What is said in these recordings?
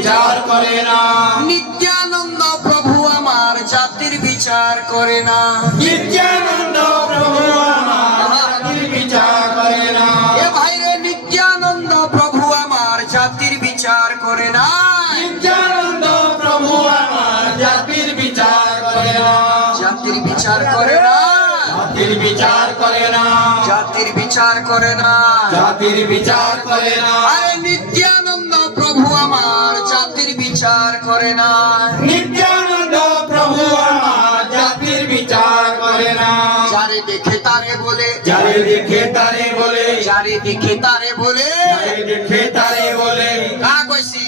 বিচার করে না। নিত্যানন্দ প্রভু আমার জাতির বিচার করে না। নিত্যানন্দ প্রভু আমার জাতির বিচার করে না। এ ভাইরে নিত্যানন্দ প্রভু আমার জাতির বিচার করে না। নিত্যানন্দ প্রভু আমার জাতির বিচার করে না। জাতির বিচার করে না। জাতির বিচার করে না। জাতির বিচার করে না। জাতির বিচার করে না। আরে নিত্যানন্দ প্রভু আমার জাতির বিচার করে না। নিত্যানন্দ প্রভু আমার জাতির বিচার করে না। যারে দেখে তারে বলে, যারে দেখে তারে বলে, যারে দেখে তারে বলে, যারে দেখে তারে বলে, কইছি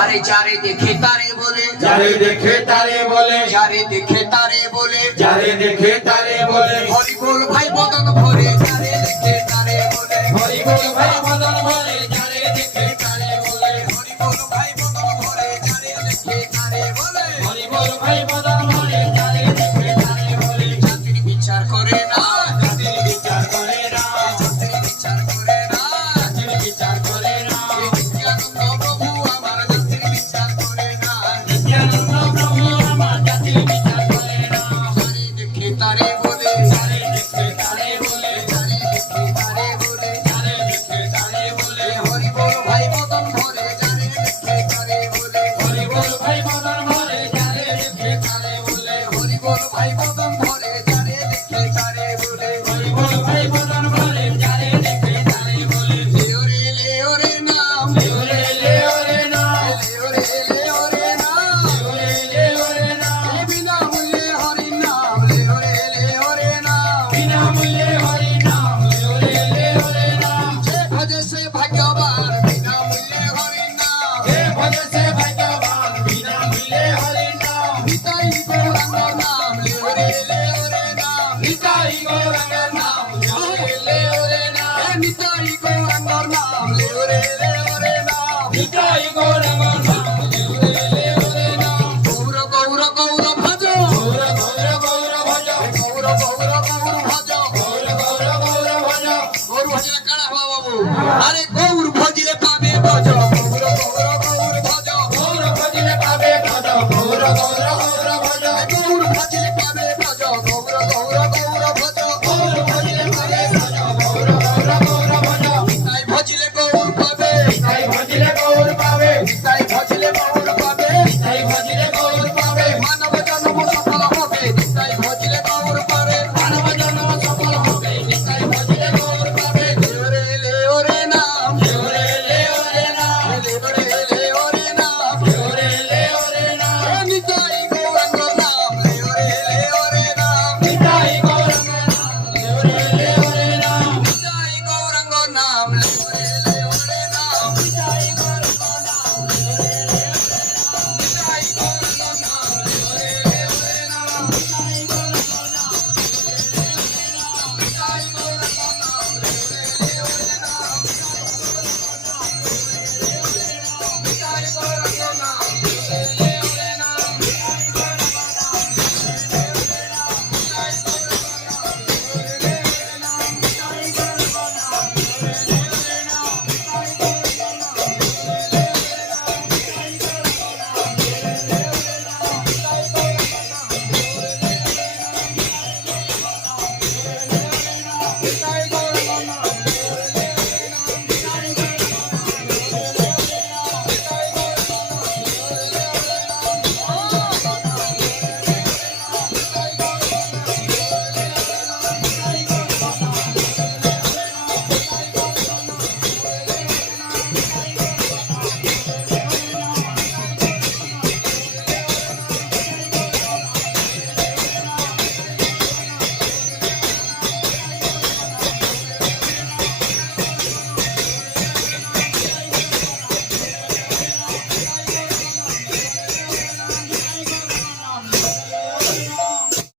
আরে যারে দেখে তারে বলে, যারে দেখে তারে বলে, যারে দেখে তারে বলে, যারে দেখে তারে বলে, হরি বল ভাই বদন ভরে, যারে দেখে তারে বলে, হরি বল ভাই মদন ভরে, যারে দেখে তারে বলে, হরি বল ভাই বদন ভরে, যারে দেখে তারে বলে, হরি বল ভাই মদন ভরে, যারে দেখে তারে বলে। জাতির বিচার করে না। জাতির বিচার করে না। জাতির বিচার করে না। জাতির বিচার করে না। নিত্যানন্দ প্রভু আমার জাতির বিচার করে না। নিত্যানন্দ প্রভু আমার জাতির বিচার করে না। যারে দেখে তারে বলে, যারে দেখে তারে বলে, যারে দেখে তারে বলে, যারে দেখে তারে বলে, হরি বল ভাই বদন ভরে, যারে দেখে তারে বলে, হরি বল ভাই মদন ভরে, যারে দেখে তারে বলে, হরি বল ভাই বদন ভরে, যারে দেখে তারে বলে, হরি বল ভাই মদন ভরে, যারে দেখে তারে বলে। লেও রে নাম, ওরে লে ওরে না, লেও রে নাম, ওরে লে ওরে না, বিনামূল্যে হরি নাম, লেও রে নাম, বিনামূল্যে হরি নাম, ওরে লে ওরে নাম। যে ভজে সে ভাগ্যবান, বিনামূল্যে হরি নাম, হে ভজে সে ভাগ্যবান, বিনামূল্যে হরি নাম। নিতাই গৌরাঙ্গ নাম, লেও রে নাম, নিতাই গৌরাঙ্গের নাম, ওরে লে ওরে নাম। নিতাই গৌরাঙ্গ নাম, লেও রে নাম, নিতাই গৌরাঙ্গের নাম, ওরে লে ওরে নাম। গৌর গৌর গৌর ভজ, গৌর গৌর গৌর ভজ, গৌর গৌর গৌর ভজ, গৌর গৌর গৌর ভজ। গৌর ভজলে কাড়া হওয়া বাবু, আরে গৌর ভজলে পাবে ভজ, গৌর গৌর গৌর ভজ, গৌর ভজলে পাবে ভজ, গৌর গৌর গৌর ভজ। গৌর ভজলে পাবে ভজ, গৌর গৌর গৌর ভজ, গৌর ভজলে পাবে ভজ, গৌর গৌর গৌর ভজ। তাই ভজলে গৌর পাবে, তাই ভজলে গৌর পাবে, তাই